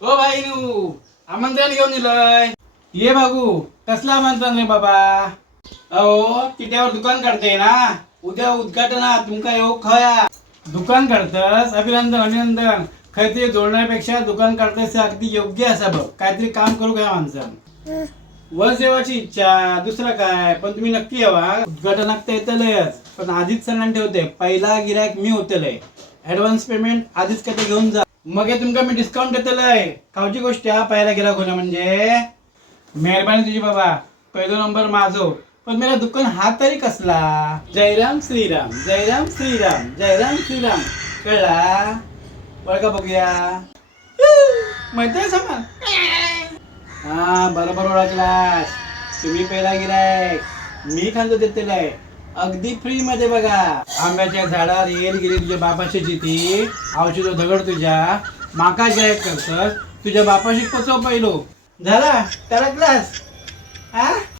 ओ भाई नू आमंत्रण घेऊन दिलंय. ये भाऊ कसलं आमंत्रण रे बाबा. अहो तिट्यावर दुकान काढते ना, उद्या उद्घाटनात तुमका येऊ खया. दुकान काढतस अभिनंदन अभिनंदन. काहीतरी जोडण्यापेक्षा दुकान काढतस हे अगदी योग्य असा बघ. काहीतरी काम करू घ्या माणसं. वर जेवायची इच्छा दुसरा काय, पण तुम्ही नक्की यावा. उद्घाटनात तर येतलंच, पण आधीच सणान ठेवते. पहिला गिरायक मी होतलंय. ऍडव्हान्स पेमेंट आधीच काय घेऊन जा. मग हे तुमका मी डिस्काउंट देतलंय. खाऊची गोष्ट हा पहिला गिरायक होणं म्हणजे. मेहरबानी तुझी बाबा. पहिलो नंबर माझो, पण मेरा दुकान हा तरी कसला. जयराम श्रीराम जयराम श्रीराम जयराम श्रीराम. कळला बघा बघूया. माहितीये समान. हा बरोबर ओळखलास. तुम्ही पहिला गिरायक. मी खांदो देतेलाय अगदी फ्री मध्ये बघा. आंब्याच्या झाडावर येल गेली तुझ्या बापाची जिती. औषध दगड तुझ्या माका गिरायक करतस. तुझ्या बापाशी पोचव पहिलो. झाला त्याला क्लास. हा